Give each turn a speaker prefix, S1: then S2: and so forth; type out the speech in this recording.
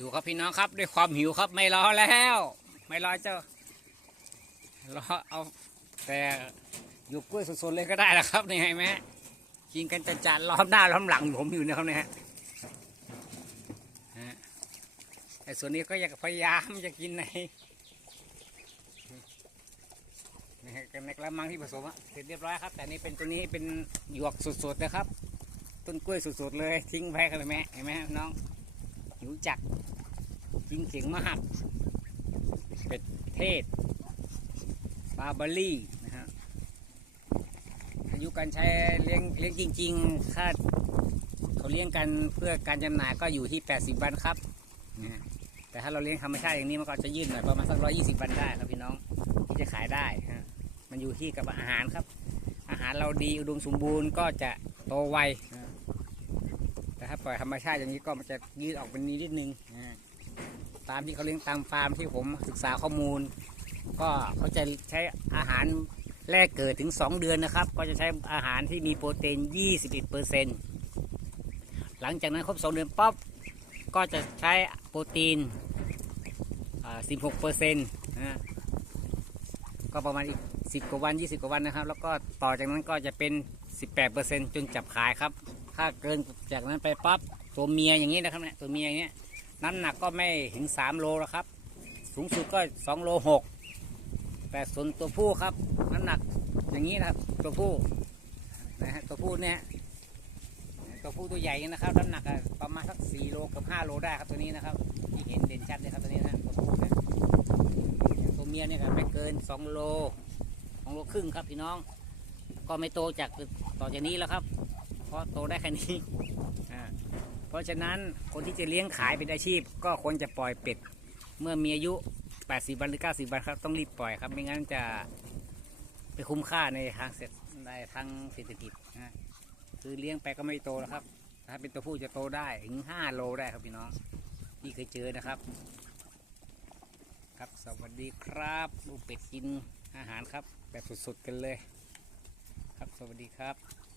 S1: ดูครับพี่น้องครับด้วยความหิวครับไม่รอแล้ว ไม่รอเจ้ารอเอาแต่อยู่กล้วยสดๆเลยก็ได้แล้วครับนี่เห็นไหมกินกันจะจานล้อมหน้าล้อมหลังผมอยู่นะครับเนี่ยฮะแต่ส่วนนี้ก็อยากพยายามจะกินในในกระมังที่ผสมอะเสร็จเรียบร้อยครับ แต่นี่เป็นตัวนี้เป็นหยวกสดๆนะครับ ต้นกล้วยสดๆเลยทิ้งไว้ครับเห็นไหมเห็นไหมน้อง หิวจัดจริงเสียงมากเป็ดเทศบาเบอรี่นะฮะอายุการใช้เลี้ยงเลี้ยงจริงๆค่าเขาเลี้ยงกันเพื่อการจำหน่ายก็อยู่ที่ 80 วันครับนะแต่ถ้าเราเลี้ยงธรรมชาติอย่างนี้มันก็จะยืดหน่อยประมาณสัก120วันได้ครับพี่น้องที่จะขายได้ฮะมันอยู่ที่กับอาหารครับ อาหารเราดีอุดมสมบูรณ์ก็จะโตไวนะ ล่อยธรรมชาติอย่างนี้ก็มันจะยืดออกเป็นนี้นิดนึงตามที่เขาเลี้ยงตามฟาร์มที่ผมศึกษาข้อมูล ก็เขาจะใช้อาหารแรกเกิดถึง 2 เดือนนะครับ ก็จะใช้อาหารที่มีโปรตีน 21%หลังจากนั้นครบ 2 เดือนป๊อบก็จะใช้โปรตีนอ่า16%นะก็ประมาณอีก 10 กว่าวัน 20 กว่าวันนะครับ แล้วก็ต่อจากนั้นก็จะเป็น 18%จนจับขายครับ ถ้าเกินจากนั้นไปปั๊บตัวเมียอย่างนี้นะครับเนี่ยตัวเมียอย่างเงี้ยน้ำหนักก็ไม่ถึง3โลแล้วครับ สูงสุดก็2โล6แต่ส่วนตัวผู้ครับ น้ำหนักอย่างนี้นะครับ ตัวผู้นะฮะตัวผู้เนี่ยตัวผู้ตัวใหญ่นะครับน้ำหนักประมาณสัก4โลกับ5โลได้ครับตัวนี้นะครับที่เห็นเด่นชัดเลยครับตัวนี้นะตัวผู้เนี่ยตัวเมียเนี่ยก็ไม่เกิน2โล2โลครึ่งครับพี่น้อง ก็ไม่โตจากต่อจากนี้แล้วครับ เพราะโตได้แค่นี้เพราะฉะนั้นคนที่จะเลี้ยงขายเป็นอาชีพ ก็ควรจะปล่อยเป็ด เมื่อมีอายุ 80 วันหรือ 90 วันครับต้องรีบปล่อยครับ ไม่งั้นจะไปคุ้มค่าในทางเศรษฐในทางเศรษฐกิจนะคือเลี้ยงไปก็ไม่โตแล้วครับ ถ้าเป็นตัวผู้จะโตได้ถึง 5 โลได้ครับพี่น้องที่เคยเจอนะครับ ครับสวัสดีครับดูเป็ดกินอาหารครับ แบบสดๆกันเลย ครับสวัสดีครับ